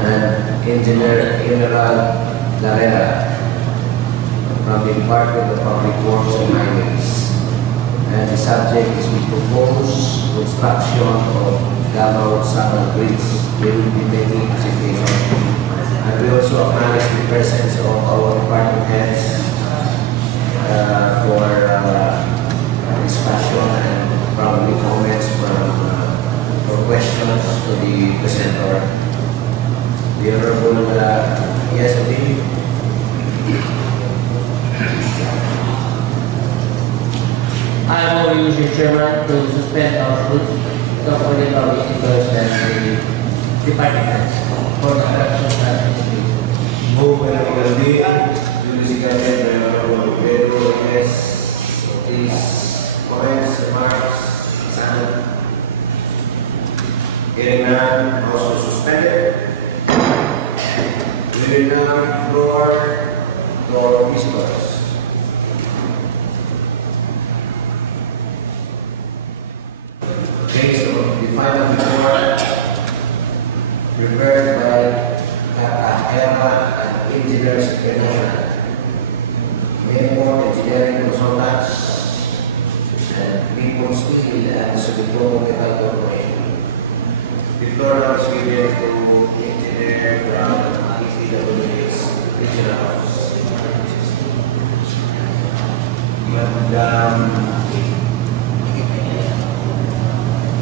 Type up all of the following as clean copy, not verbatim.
and Engineer General Larrea from the Department of Public Works and Highways. And the subject is we propose construction of Davao Southern Bridge. We will be making presentation. And we also acknowledge the presence of our department heads for discussion and probably comments for questions to the presenter. The Honorable ESOP. I will use your chairman to suspend our rules to accommodate our visitors and the department heads for the correction and investigation. Move by Galdia, duly seconded by Honorable Pedro S. Please, comments, remarks, Sana. Hearing none, also suspended. We will now floor to our visitors. Okay, so the final report prepared by Era and Engineers International, Mayport Engineering Consultants, and Nippon Steel and Sumitomo Metal Corporation. The floor now is given to Engineer from DPW's Regional Office. Madam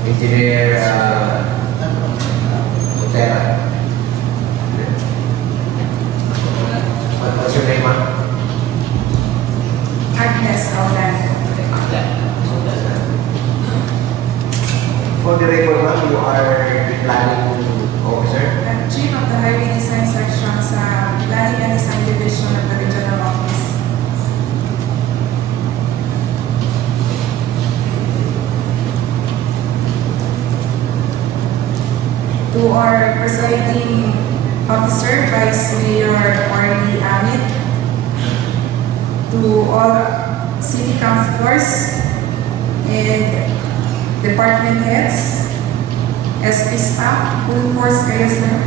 Engineer Utera. What's your name, ma'am? Agnes Aldan. For the record, ma'am, you are the planning officer? I'm Chief of the Highway Design Section sa Planning and Design Division of the Regional Office. To our presiding officer, Vice Mayor Marley Amit, to all city councilors and department heads, SP staff, full force kayo sir.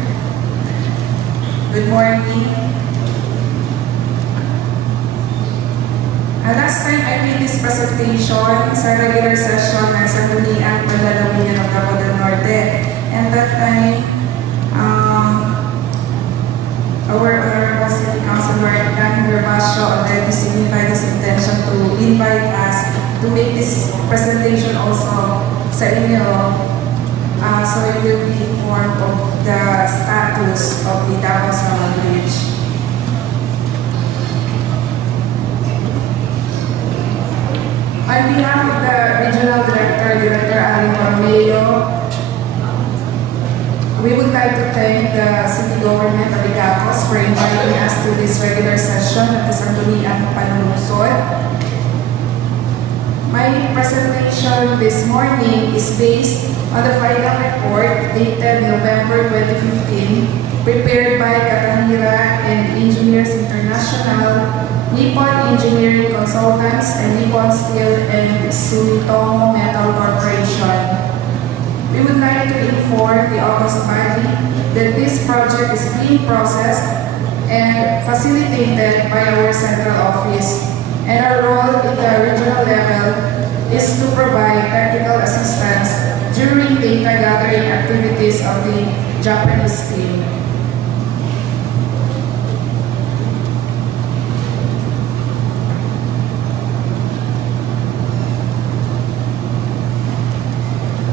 Good morning. Last time I made this presentation sa regular session na sa Tunian, Paglalawin ng Davao del Norte. And that time, our Honorable City Councilor Dan Gervasio already signified his intention to invite us to make this presentation also sa inyo, so you will be informed of the status of the Davao Southern Bridge. On behalf of the Regional Director, Director Aling Romeo, we would like to thank the City Government of Ilocos for inviting us to this regular session at the Sangguniang Panlungsod. My presentation this morning is based on the final report dated November 2015, prepared by Katahira and Engineers International, Nippon Engineering Consultants, and Nippon Steel and Sumitomo Metal Corporation. We would like to inform the August body that this project is being processed and facilitated by our central office, and our role in the regional level is to provide technical assistance during data gathering activities of the Japanese team.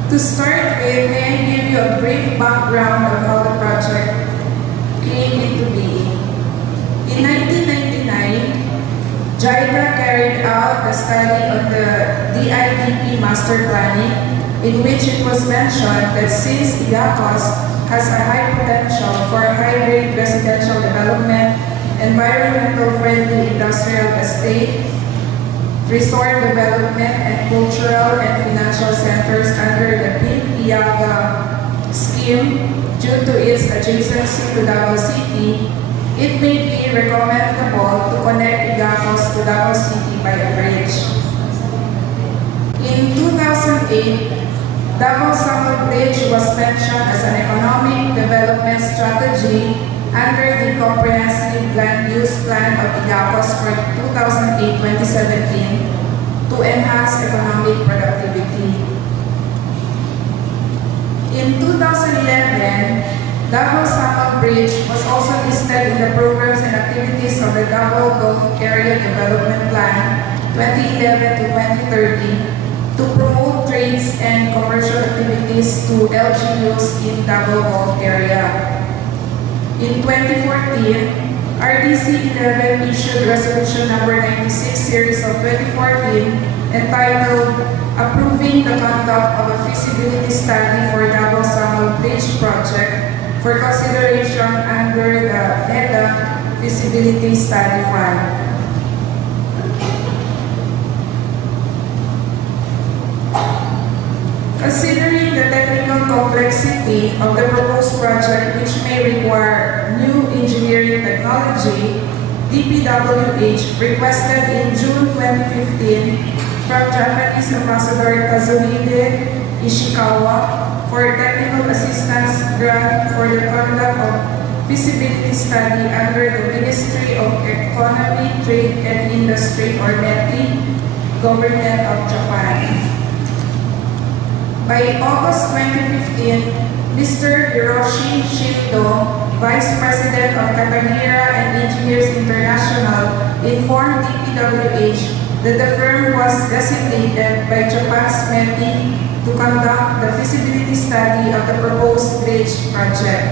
To start with, may I give you a brief background of how the project came into being. In 1999, JICA carried out a study on the DITP master planning, in which it was mentioned that since Ilocos has a high potential for high-grade residential development, environmental-friendly industrial estate, resort development, and cultural and financial centers under the PIP-IAGA scheme due to its adjacency to Davao City, it may be recommendable to connect Igapos to Davao City by a bridge. In 2008, Davao Summer Bridge was mentioned as an economic development strategy under the Comprehensive Land Use Plan of Igapos for 2008-2017 to enhance economic productivity. In 2011, Davao Summer Bridge was also listed in the programs and activities of the Davao Gulf Area Development Plan 2011 to 2030 to promote trades and commercial activities to LGUs in Davao Gulf area. In 2014, RDC 11 issued Resolution Number 96 Series of 2014 entitled Approving the Conduct of a Feasibility Study for Davao Summer Bridge Project for consideration under the NEDA Feasibility Study Fund. Considering the technical complexity of the proposed project, which may require new engineering technology, DPWH requested in June 2015 from Japanese Ambassador Kazuhide Ishikawa for technical assistance grant for the conduct of feasibility study under the Ministry of Economy, Trade and Industry, or METI, Government of Japan. By August 2015, Mr. Hiroshi Shindo, Vice President of Katahira and Engineers International, informed DPWH that the firm was designated by Japan's METI to conduct the feasibility study of the proposed bridge project.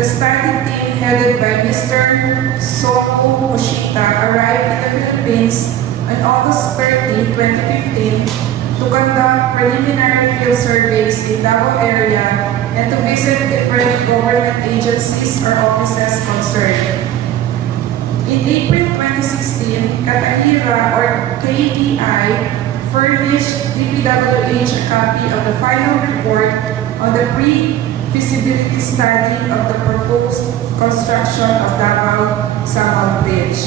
The study team headed by Mr. Sono Hoshita arrived in the Philippines on August 30, 2015 to conduct preliminary field surveys in Davao area and to visit different government agencies or offices concerned. In April 2016, Katahira or KDI furnished DPWH a copy of the final report on the pre-feasibility study of the proposed construction of Davao Summer Bridge.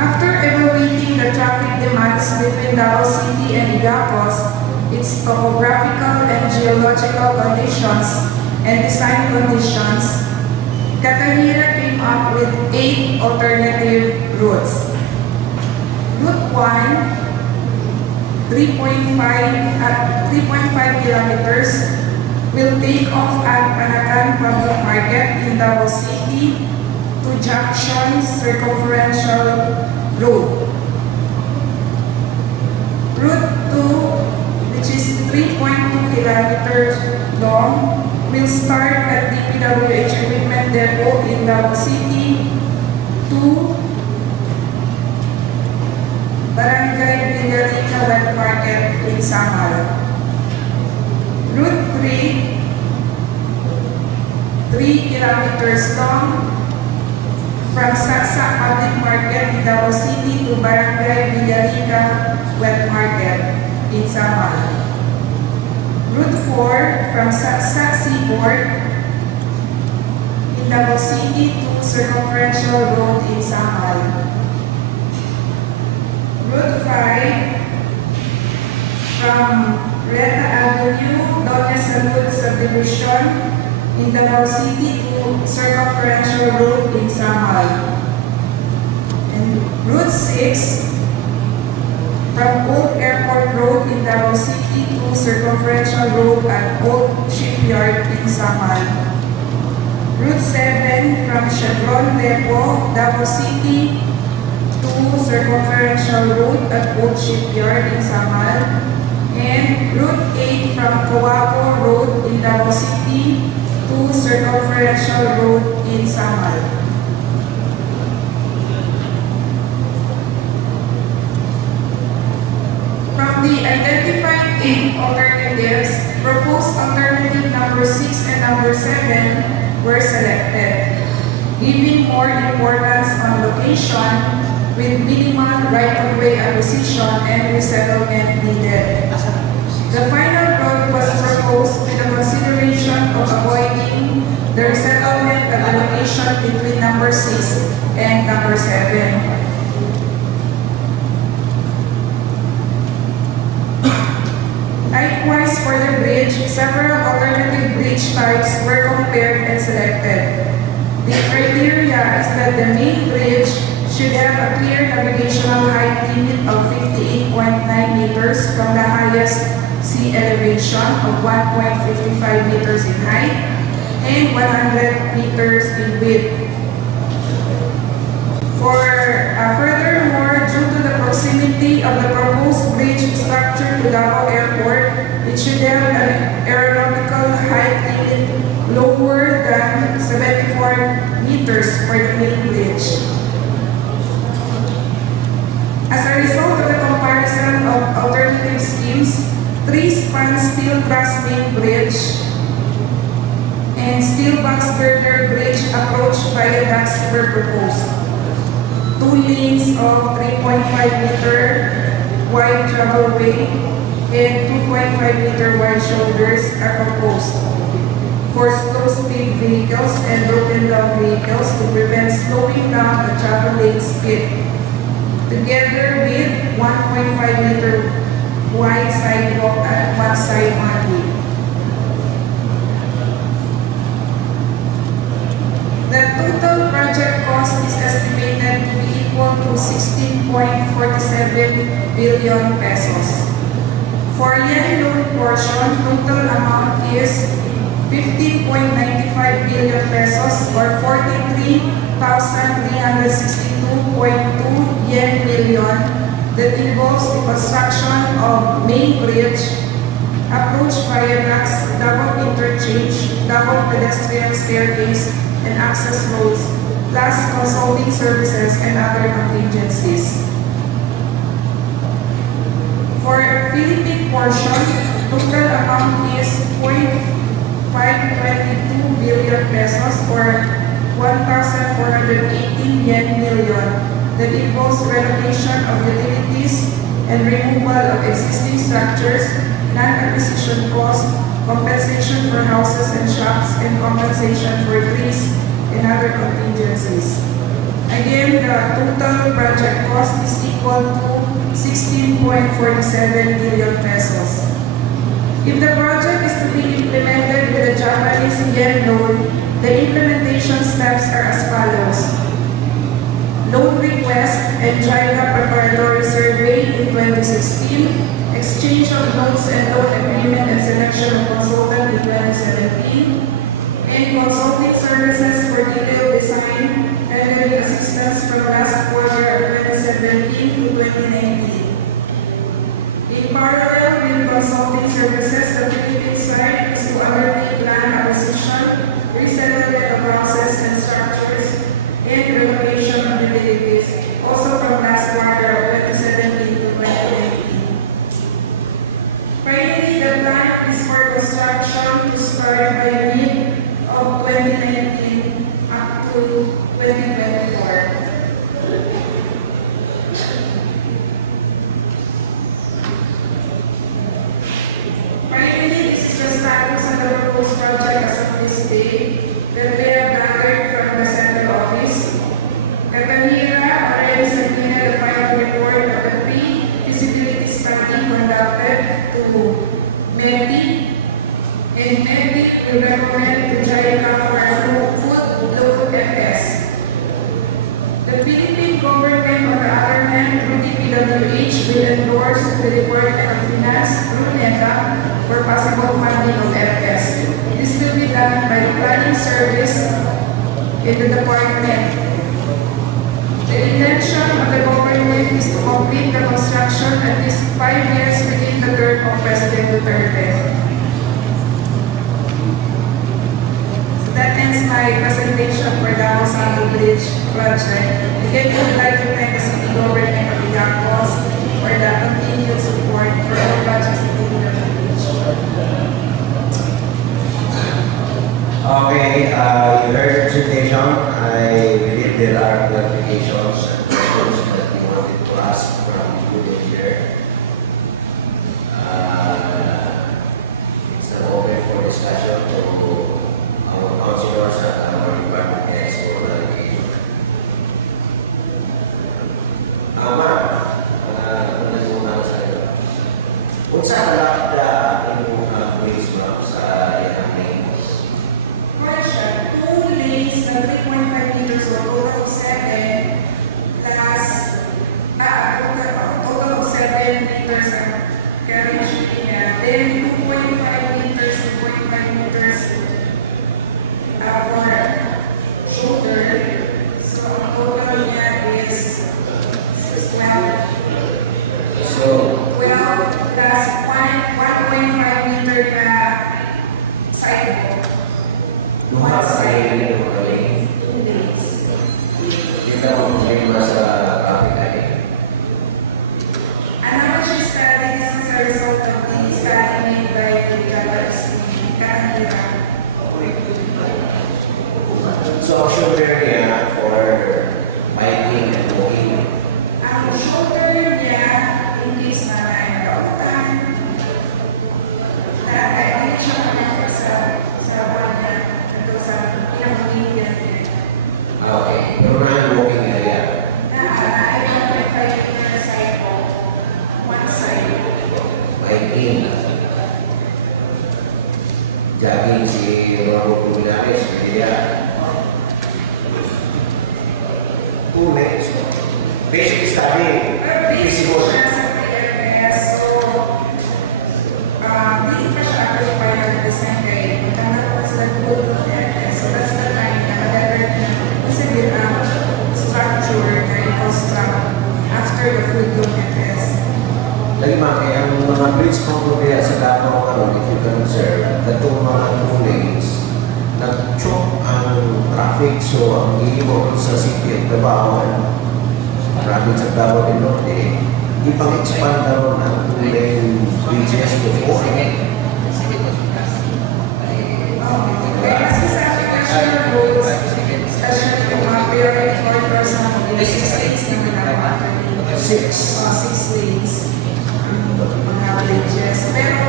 After evaluating the traffic demands between Davao City and Igapos, its topographical and geological conditions and design conditions, Katahira came up with 8 alternative routes. Route 1, 3.5 kilometers, will take off at Panakan Public Market in Davao City to Junction Circumferential Road. Route 2, which is 3.2 kilometers long, will start at DPWH Equipment Depot in Davao City to Barangay Villarica Wet Market in Samal. Route 3 kilometers long, from Saksak Public Market in Davao City to Barangay Villarica Wet Market in Samal. Route 4 from Saksak Seaport in Davao City to Circumferential Road in Samal. Route 5 from Reta Avenue, Doña Salud Subdivision in Davao City to Circumferential Road in Samal. And Route 6 from Old Airport Road in Davao City to Circumferential Road at Old Shipyard in Samal. Route 7 from Chevron Depot, Davao City to Circumferential Road at Old Shipyard in Samal. And Route 8 from Coapo Road in Davao City to Circumferential Road in Samal. From the identified 8 alternatives, proposed alternative number 6 and number 7 were selected. giving more importance on location with minimal right-of-way acquisition and resettlement needed. The final road was proposed with the consideration of avoiding the resettlement at the location between number 6 and number 7. Likewise, for the bridge, several alternative bridge types were compared and selected. The criteria is that the main bridge should have a clear navigational height limit of 58.9 meters from the highest sea elevation of 1.55 meters in height and 100 meters in width. Furthermore, due to the proximity of the proposed bridge structure to Davao Airport, it should have an aeronautical height limit lower than 74 meters for the main bridge. As a result of the comparison of alternative schemes, 3-span steel truss main bridge and steel box girder bridge approach viaducts were proposed. 2 lanes of 3.5 meter wide travelway and 2.5 meter wide shoulders are proposed for slow-speed vehicles and broken-down vehicles to prevent slowing down the travel lane speed, together with 1.5 meter wide sidewalk at one side only. The total project cost is estimated to be equal to 16.47 billion pesos. For Yan loan portion, total amount is 15.95 billion pesos or 43,362.2 yen million that involves the construction of main bridge, approach viaducts, double interchange, double pedestrian staircase, and access roads, plus consulting services and other contingencies. For Philippine portion, total amount is 0.522 billion pesos or 1,418 yen million that involves relocation of utilities and removal of existing structures, non-acquisition cost, compensation for houses and shops, and compensation for trees and other contingencies. Again, the total project cost is equal to 16.47 billion pesos. If the project is to be implemented with the Japanese yen loan, the implementation steps are as follows. Loan request and JICA preparatory survey in 2016, exchange of notes and loan agreement and selection of consultant in 2017, and consulting services for detailed design and assistance from last quarter of 2017 to 2019. In parallel with consulting services, the Philippine side is to undertake land acquisition, resettlement of process and structures, and relocation of utilities, also from last quarter of 2017 to 2019. Finally, the plan is for construction to start by mid of 2019 up to 2024. Finally, this is the status of the proposed project as of this day that we have gathered from the central office. Katanira already submitted the final report of the pre-feasibility study conducted to MEPI, and MEPI will recommend to JICA for a food local FS. The Philippine government, on the other hand, through DPWH, will endorse the Department of Finance through NECA for possible funding of FS. This will be done by the planning service in the department. The intention of the government is to complete the construction at least 5 years within the term of President Duterte. So that ends my presentation for the Davao Bridge project. Again, I would like to thank the city government of Ilocos for the continued support for all projects in the bridge. Okay, you heard the presentation. I there are clarifications and questions that you wanted to ask from the chair, it's an open for discussion to our councilors at our department heads for clarification. Ma'am, kung nagmumang sa iyo, kung saan lang yung place ma'am sa ilang lanes? Question, 2 lanes na 3.5 meters or total of 7 plus total of 7 meters ang carriage niya. Then 2.5 meters and 45 meters for shoulder. So ang total niya is 12. So, 12 plus 1.5 meter na sidewalk. nung makakainin mo kami, 2 days. kita mo problema sa traffic light. And how much is that? This is a result of the study made by the Canada. So, action area for biking and walking. Ang shoulder niya, hindi sa nautan. Hindi siya connected sa banda. Ito sa pinag-media. Okay, pero na walking area. I have a 5 meter cycle. One side. Biking. Jogging si Ramon Puminares, media. Punes. Basic study. Physical. Siya sa PFS. So, hindi pa siya required to send kay magkano pa sa full PFS. So, that's the time na mag-alert na kasi structure na i-construct after the full PFS. Lagi kaya ang mga bridge compromise sa Davao karon, if you can observe, datong mga lanes, nag-choke ang traffic. So, ang iiwan sa city at Davao, traffic sa Davao del Norte, ipang-expand na ron ang 2-lane bridges to 4. Kaya kasi sa national roads, especially yung mga priority corridors na mga 6 lanes na ginagawa. 6 lanes. Mga bridges. Pero,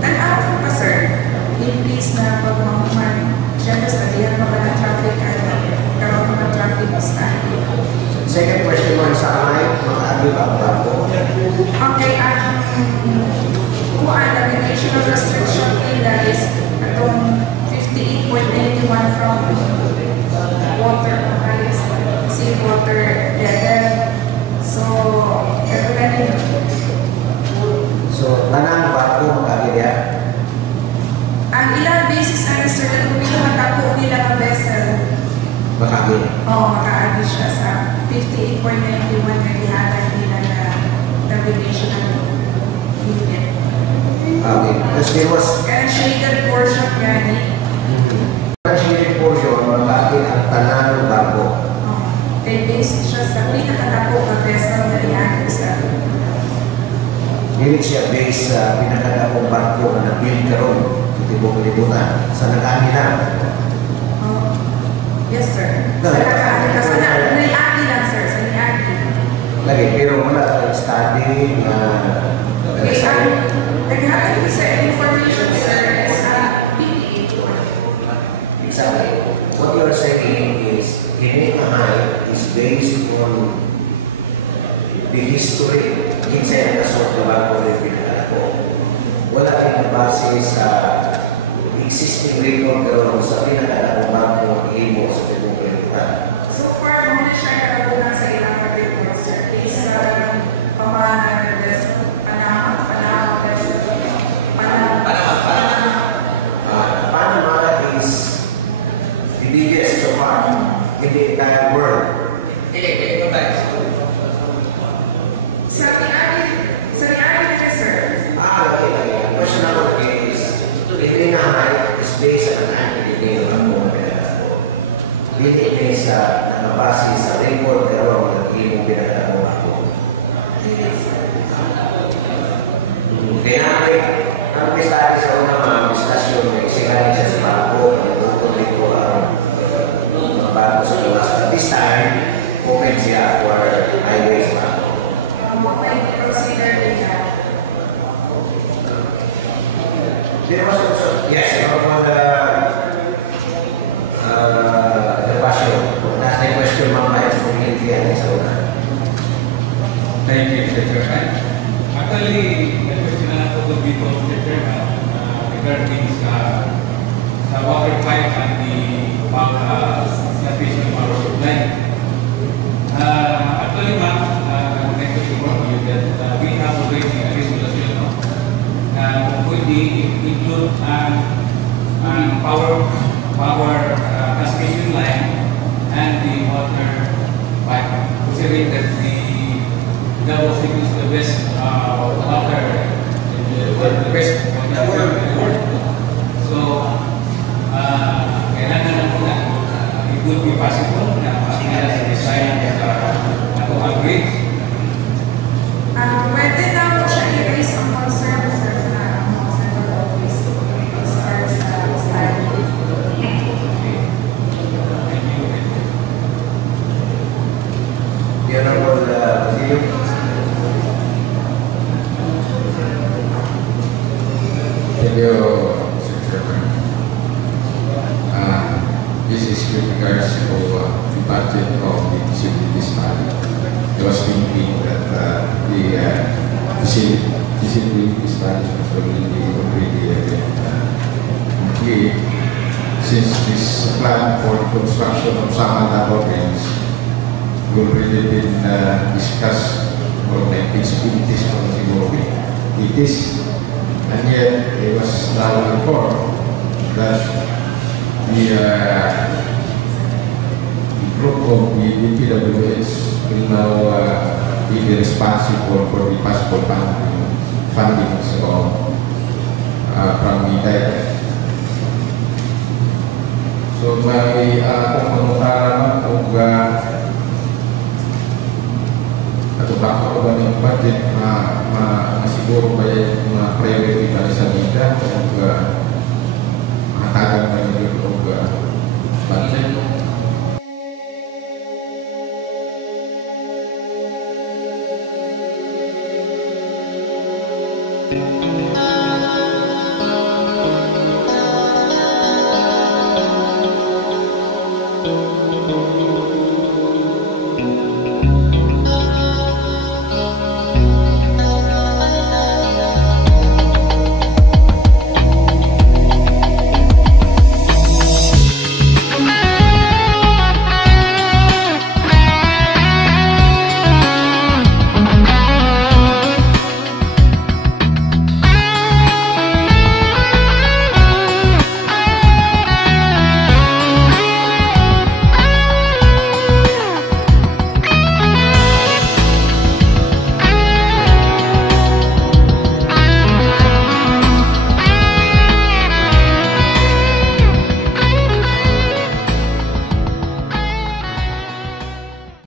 tanaw ko pa sir, in-place na pag mamuman, syempre sabihan pa ba ng traffic at karoon pa ng traffic study. Second question mo sa akin, mga agad ang bago. Okay, kung ang navigation restriction nila is itong 58.91 from water, seawater level. So, ito na rin. So, tanang bago mag-agad. Ang ilang basis na sir, kung pinakatapo nila ng vessel, Makagin. makaagi siya sa 58.91 na ihatag nila na navigational unit. Okay. Because there was Kaya shaded portion gani. shaded portion, makagin ang tanang bago. Kaya based siya sa pinakatapo ng vessel na ihatag sa Dili siya based sa pinakadakong barko na nag-build karon sa tibok libutan sa nag-ani na. Yes, sir. Sa nakaagi. Kasi naiagi lang, sir. Sa naiagi. Lagi, pero wala tayong study na Naghatag sa information, sir, sa PPA. exactly. What you are saying is, Hinay is based on the history. Kinsa yung nasok na barko rin pinakadako. Wala tayong base sa existing record karon sa pinakadakong barko ang imo sa tibok libutan. So far, muna siya kalabunan sa ilang particular, sir. Isa, pamahanan, Panama is the biggest so far in the entire world. Sa iari na, sir. Okay. The question number is, Hinay is based on an activity ng barko. Hindi sa nakabase sa record karon ng imo pinakadakong barko. Kaya ang pistari sa una mga diskusyon na isigaling siya sa barko, nagtutong dito ang barko sa iwas this time, open siya for highways pa. Okay, consider that. Yes, for the question. That's the question mamaya sa community. So, Thank you, Mr. Chairman. Actually, the question na ako to dito, Mr. Chairman, regarding sa water pipe and the sufficient power supply. Actually, ma'am, I'd like to inform you that we have already a resolution, no? Pwede include power transmission line and the water pipe. Considering that that was the best water, the best water in the world. So, kailangan na po na it would be possible na makikita sa design na to upgrade. Pwede na po siya i-raise ang concern na Senator Office start sa style. the Honorable Basilio. Thank you, Mr. Chairman. This is with regards to the budget of the facilities fund. I was thinking that the facilities fund was already complete, since this plan for the construction of some laboratories already been discussed for the feasibilities from the it is. And yet, it was now informed that the group of the DPWH will now be responsible for the possible funding from the DICAT. So, may akong pangutara kung baka ba ng budget na siguro ba yung mga priority para sa vida